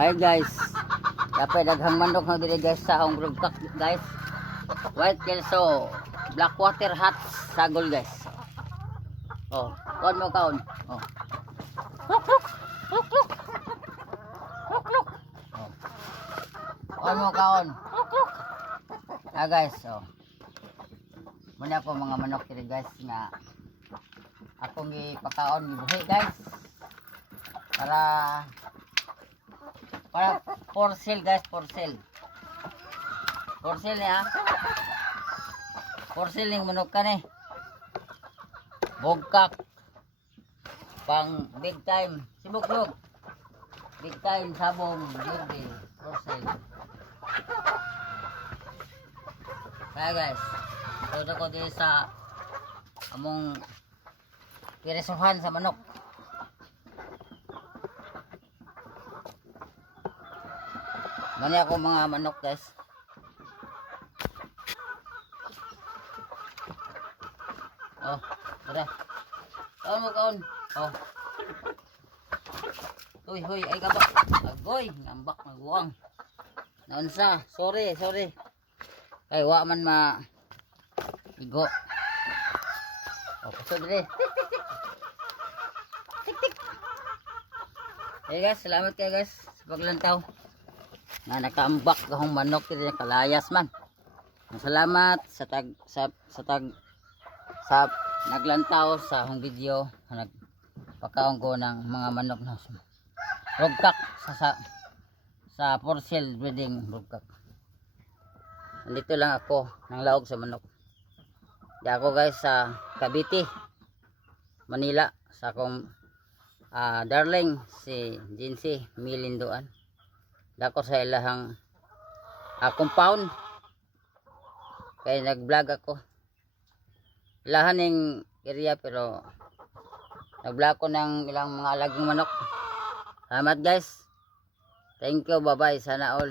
Hi guys. Dapat daghang manok na diri guys sa akong rugkak guys. White kelso, blackwater hot sagol guys. Oh, kon mo kaon. Oh. Oh. Kon mo kaon. Ah guys, oh. Muna ko mga manok diri guys nga akong gipakaon gibuhi guys. Para for sale guys, for sale. For sale ya. For sale yung manok ka ni. Bogkak. Pang big time. Sibuklog. Big time sabong. Birthday. For sale. Kaya guys. Ito ko din sa among piresuhan sa manok. Mani ako mga manok guys. Oh, tara. Kaon mo kaon. Oh. Uy, huy, ay kabak. Agoy, ngambak maguwang. Naunsa, sorry. Ay, wa man ma igo. Oh, kusod dire. Tik. Hey guys, salamat kayo guys sa paglantaw. Na nakaambak gahong manok diri kalayas man. Salamat sa naglantaw sa akong video nagpakaon ko ng mga manok na rugkak sa for sale breeding rugkak. Nandito lang ako ng laog sa manok. Di ako guys sa Cavite, Manila sa akong darling si Jinsi Milindoan. Dako sa ilahang compound kaya nag-vlog ako ilahan ng area pero nag-vlog ko ng ilang mga alaging manok. Salamat guys, thank you, bye bye, sana all.